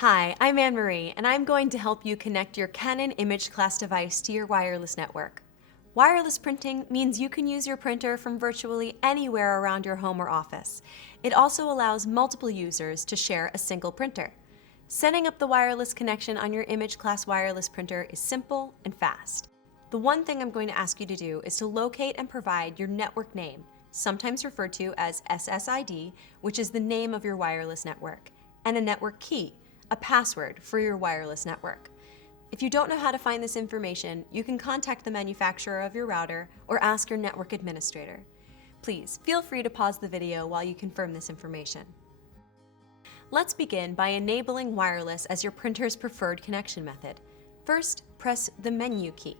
Hi, I'm Anne-Marie, and I'm going to help you connect your Canon imageCLASS device to your wireless network. Wireless printing means you can use your printer from virtually anywhere around your home or office. It also allows multiple users to share a single printer. Setting up the wireless connection on your imageCLASS wireless printer is simple and fast. The one thing I'm going to ask you to do is to locate and provide your network name, sometimes referred to as SSID, which is the name of your wireless network, and a network key, a password for your wireless network. If you don't know how to find this information, you can contact the manufacturer of your router or ask your network administrator. Please feel free to pause the video while you confirm this information. Let's begin by enabling wireless as your printer's preferred connection method. First, press the menu key.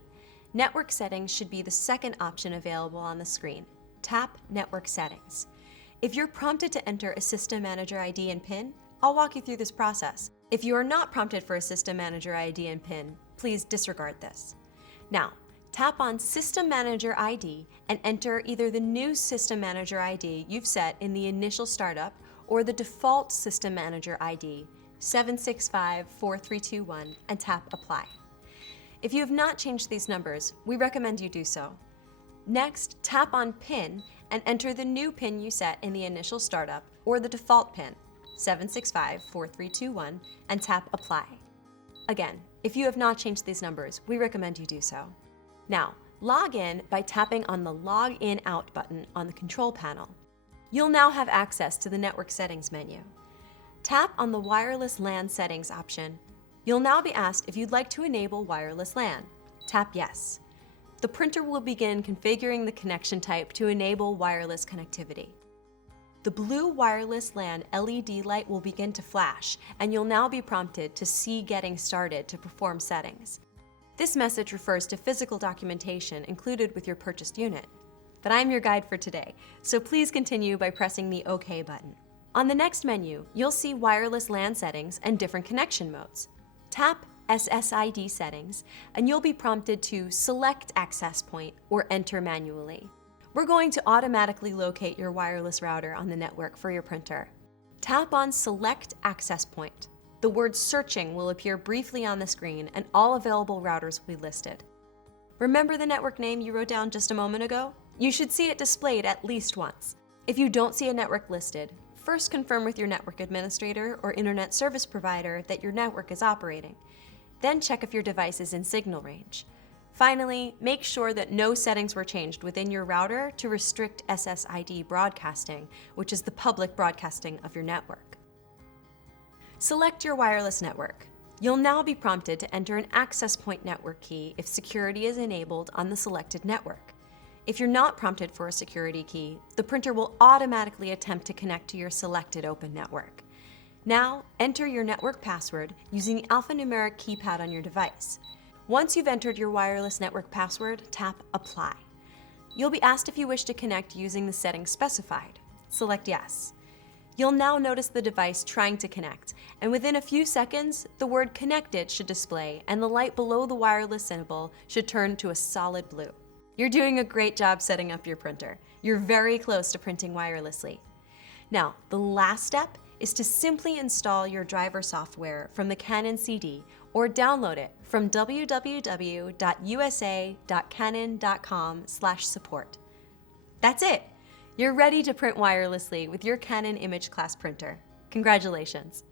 Network settings should be the second option available on the screen. Tap Network Settings. If you're prompted to enter a System Manager ID and PIN, I'll walk you through this process. If you are not prompted for a System Manager ID and PIN, please disregard this. Now, tap on System Manager ID and enter either the new System Manager ID you've set in the initial startup or the default System Manager ID, 7654321, and tap Apply. If you have not changed these numbers, we recommend you do so. Next, tap on PIN and enter the new PIN you set in the initial startup or the default PIN, 7654321, and tap Apply. Again, if you have not changed these numbers, we recommend you do so. Now, log in by tapping on the Log In Out button on the control panel. You'll now have access to the Network Settings menu. Tap on the Wireless LAN Settings option. You'll now be asked if you'd like to enable wireless LAN. Tap Yes. The printer will begin configuring the connection type to enable wireless connectivity. The blue wireless LAN LED light will begin to flash, and you'll now be prompted to see Getting Started to perform settings. This message refers to physical documentation included with your purchased unit. But I'm your guide for today, so please continue by pressing the OK button. On the next menu, you'll see wireless LAN settings and different connection modes. Tap SSID settings, and you'll be prompted to select access point or enter manually. We're going to automatically locate your wireless router on the network for your printer. Tap on Select Access Point. The word Searching will appear briefly on the screen, and all available routers will be listed. Remember the network name you wrote down just a moment ago? You should see it displayed at least once. If you don't see a network listed, first confirm with your network administrator or internet service provider that your network is operating. Then check if your device is in signal range. Finally, make sure that no settings were changed within your router to restrict SSID broadcasting, which is the public broadcasting of your network. Select your wireless network. You'll now be prompted to enter an access point network key if security is enabled on the selected network. If you're not prompted for a security key, the printer will automatically attempt to connect to your selected open network. Now, enter your network password using the alphanumeric keypad on your device. Once you've entered your wireless network password, tap Apply. You'll be asked if you wish to connect using the settings specified. Select Yes. You'll now notice the device trying to connect, and within a few seconds, the word Connected should display and the light below the wireless symbol should turn to a solid blue. You're doing a great job setting up your printer. You're very close to printing wirelessly. Now, the last step is to simply install your driver software from the Canon CD or download it from www.usa.canon.com/support. That's it! You're ready to print wirelessly with your Canon imageCLASS printer. Congratulations!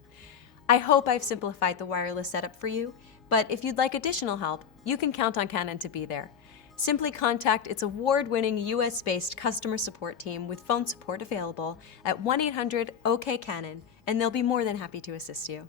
I hope I've simplified the wireless setup for you, but if you'd like additional help, you can count on Canon to be there. Simply contact its award-winning US-based customer support team with phone support available at 1-800-OK-CANON, and they'll be more than happy to assist you.